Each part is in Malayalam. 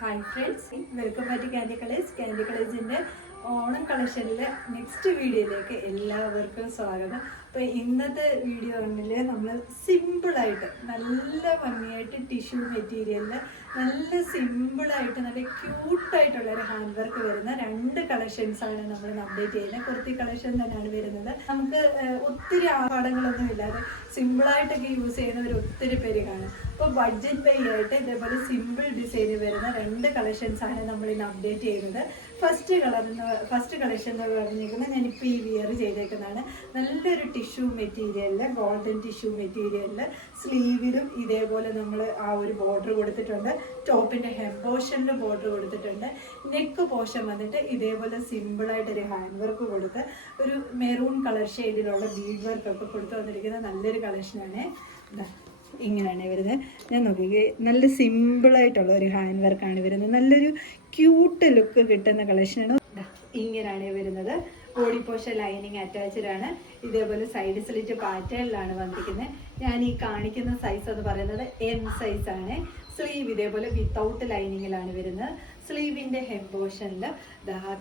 Hi friends, welcome back to Candy Colours. Candy കളേഴ്സിൻ്റെ ഓണം കളക്ഷനിലെ നെക്സ്റ്റ് വീഡിയോയിലേക്ക് എല്ലാവർക്കും സ്വാഗതം. അപ്പോൾ ഇന്നത്തെ വീഡിയോയിൽ നമ്മൾ സിമ്പിളായിട്ട് നല്ല ഭംഗിയായിട്ട് ടിഷ്യൂ മെറ്റീരിയലിൽ നല്ല സിമ്പിളായിട്ട് നല്ല ക്യൂട്ടായിട്ടുള്ള ഒരു ഹാൻഡ് വർക്ക് വരുന്ന രണ്ട് കളക്ഷൻസാണ് നമ്മൾ അപ്ഡേറ്റ് ചെയ്യുന്നത്. കുർത്തി കളക്ഷൻ തന്നെയാണ് വരുന്നത്. നമുക്ക് ഒത്തിരി ആഘാടങ്ങളൊന്നും ഇല്ലാതെ സിമ്പിളായിട്ടൊക്കെ യൂസ് ചെയ്യുന്നവർ ഒത്തിരി പേര് കാണും. അപ്പോൾ ബഡ്ജറ്റ് ബൈ ആയിട്ട് ഇതേപോലെ സിമ്പിൾ ഡിസൈൻ വരുന്ന രണ്ട് കളക്ഷൻസാണ് നമ്മൾ ഇന്ന് അപ്ഡേറ്റ് ചെയ്യുന്നത്. ഫസ്റ്റ് കളക്ഷൻ എന്ന് പറഞ്ഞിരിക്കുന്നത് ഞാനിപ്പോൾ ഈ വിയർ ചെയ്തേക്കുന്നതാണ്. നല്ലൊരു ടിഷ്യൂ മെറ്റീരിയലിൽ, ഗോൾഡൻ ടിഷ്യൂ മെറ്റീരിയലിൽ സ്ലീവിലും ഇതേപോലെ നമ്മൾ ആ ഒരു ബോർഡർ കൊടുത്തിട്ടുണ്ട്. ടോപ്പിൻ്റെ ഹെം പോർഷനിൽ ബോർഡർ കൊടുത്തിട്ടുണ്ട്. നെക്ക് പോർഷൻ വന്നിട്ട് ഇതേപോലെ സിമ്പിളായിട്ടൊരു ഹാൻഡ് വർക്ക് കൊടുത്ത് ഒരു മെറൂൺ കളർ ഷെയ്ഡിലുള്ള ബീഡ് വർക്കൊക്കെ കൊടുത്ത് വന്നിരിക്കുന്ന നല്ലൊരു കളക്ഷനാണ്. ഇങ്ങനെയാണ് വരുന്നത്. ഞാൻ നോക്കിക്കേ, നല്ല സിമ്പിളായിട്ടുള്ള ഒരു ഹാൻഡ് വർക്കാണ് വരുന്നത്. നല്ലൊരു ക്യൂട്ട് ലുക്ക് കിട്ടുന്ന കളക്ഷനാണ്. ഇങ്ങനെയാണ് വരുന്നത്. ബോഡി പോർഷൻ ലൈനിങ് അറ്റാച്ച്ഡ് ആണ്. ഇതേപോലെ സൈഡ് സ്ലിറ്റ് പാറ്റേണിലാണ് വന്നിരിക്കുന്നത്. ഞാൻ ഈ കാണിക്കുന്ന സൈസ് എന്ന് പറയുന്നത് എം സൈസ് ആണ്. സ്ലീവ് ഇതേപോലെ വിത്തൗട്ട് ലൈനിങ്ങിലാണ് വരുന്നത്. സ്ലീവിൻ്റെ ഹെം പോർഷനിൽ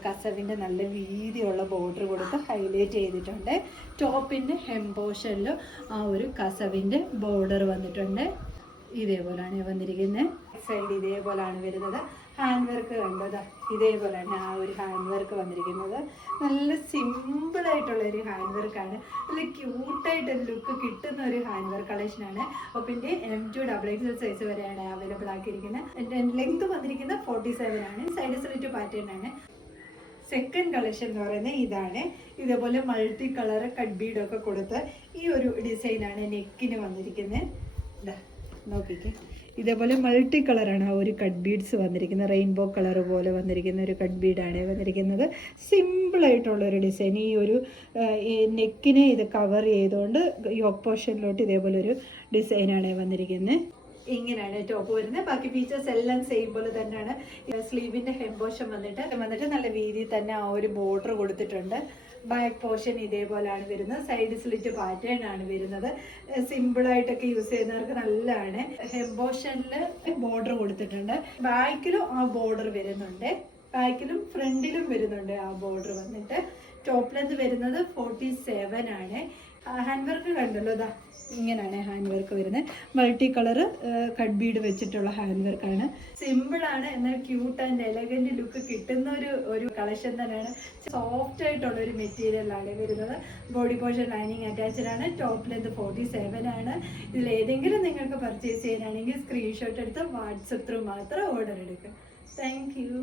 കസവിൻ്റെ നല്ല വീതിയുള്ള ബോർഡർ കൊടുത്ത് ഹൈലൈറ്റ് ചെയ്തിട്ടുണ്ട്. ടോപ്പിൻ്റെ ഹെം പോർഷനിൽ ആ ഒരു കസവിൻ്റെ ബോർഡർ വന്നിട്ടുണ്ട്. ഇതേപോലെയാണ് വന്നിരിക്കുന്നത്. സൈഡ് ഇതേപോലെയാണ് വരുന്നത്. ഹാൻഡ് വർക്ക് കണ്ടത് ഇതേപോലെയാണ് ആ ഒരു ഹാൻഡ് വർക്ക് വന്നിരിക്കുന്നത്. നല്ല സിമ്പിളായിട്ടുള്ള ഒരു ഹാൻഡ് വർക്കാണ്. നല്ല ക്യൂട്ടായിട്ട് ലുക്ക് കിട്ടുന്ന ഒരു ഹാൻഡ് വർക്ക് കളക്ഷനാണ്. അപ്പോൾ പിന്നെ M2XXL സൈസ് വരെയാണ് അവൈലബിൾ ആക്കിയിരിക്കുന്നത്. ലെങ്ത് വന്നിരിക്കുന്നത് 47 ആണ്. സൈഡ് സ്ലിറ്റ് പാറ്റേൺ ആണ്. സെക്കൻഡ് കളക്ഷൻ എന്ന് പറയുന്നത് ഇതാണ്. ഇതേപോലെ മൾട്ടി കളർ കട്ട് ബീഡൊക്കെ കൊടുത്ത് ഈ ഒരു ഡിസൈനാണ് നെക്കിന് വന്നിരിക്കുന്നത്. നോക്കിക്കേ, ഇതേപോലെ മൾട്ടി കളറാണ് ആ ഒരു കട്ട് ബീഡ്സ് വന്നിരിക്കുന്നത്. റെയിൻബോ കളർ പോലെ വന്നിരിക്കുന്ന ഒരു കട്ട് ബീഡാണ് വന്നിരിക്കുന്നത്. സിമ്പിളായിട്ടുള്ളൊരു ഡിസൈൻ. ഈ ഒരു നെക്കിനെ ഇത് കവർ ചെയ്തുകൊണ്ട് യോക്ക് പോർഷനിലോട്ട് ഇതേപോലെ ഒരു ഡിസൈനാണ് വന്നിരിക്കുന്നത്. ഇങ്ങനെയാണ് ടോപ്പ് വരുന്നത്. ബാക്കി ഫീച്ചേഴ്സ് എല്ലാം സെയിം പോലെ തന്നെയാണ്. സ്ലീവിൻ്റെ ഹെം പോർഷൻ വന്നിട്ട് നല്ല വീതിയിൽ തന്നെ ആ ഒരു ബോർഡർ കൊടുത്തിട്ടുണ്ട്. ബാക്ക് പോർഷൻ ഇതേപോലെയാണ് വരുന്നത്. സൈഡ് സ്ലിറ്റ് പാറ്റേൺ ആണ് വരുന്നത്. സിമ്പിളായിട്ടൊക്കെ യൂസ് ചെയ്യുന്നവർക്ക് നല്ലതാണ്. ഹെം പോർഷനിൽ ബോർഡർ കൊടുത്തിട്ടുണ്ട്. ബാക്കിലും ആ ബോർഡർ വരുന്നുണ്ട്. ബാക്കിലും ഫ്രണ്ടിലും വരുന്നുണ്ട് ആ ബോർഡർ വന്നിട്ട്. ടോപ്പ് ലെന്ത് വരുന്നത് 47 ആണ്. ഹാൻഡ് വർക്ക് കണ്ടല്ലോ, ഇതാ ഇങ്ങനെയാണ് ഹാൻഡ് വർക്ക് വരുന്നത്. മൾട്ടി കളർ കട്ട് ബീഡ് വെച്ചിട്ടുള്ള ഹാൻഡ് വർക്കാണ്. സിമ്പിളാണ്, എന്നാൽ ക്യൂട്ട് ആൻഡ് എലഗന്റ് ലുക്ക് കിട്ടുന്ന ഒരു കളക്ഷൻ തന്നെയാണ്. സോഫ്റ്റ് ആയിട്ടുള്ള ഒരു മെറ്റീരിയലാണ് വരുന്നത്. ബോഡി പോർഷൻ ലൈനിങ് അറ്റാച്ച്ഡ് ആണ്. ടോപ്പ് ലെന്ത് 47 ആണ്. ഇതിൽ ഏതെങ്കിലും നിങ്ങൾക്ക് പർച്ചേസ് ചെയ്യാനാണെങ്കിൽ സ്ക്രീൻഷോട്ട് എടുത്ത് വാട്സപ്പ് ത്രൂ മാത്രം ഓർഡർ എടുക്കുക. Thank you.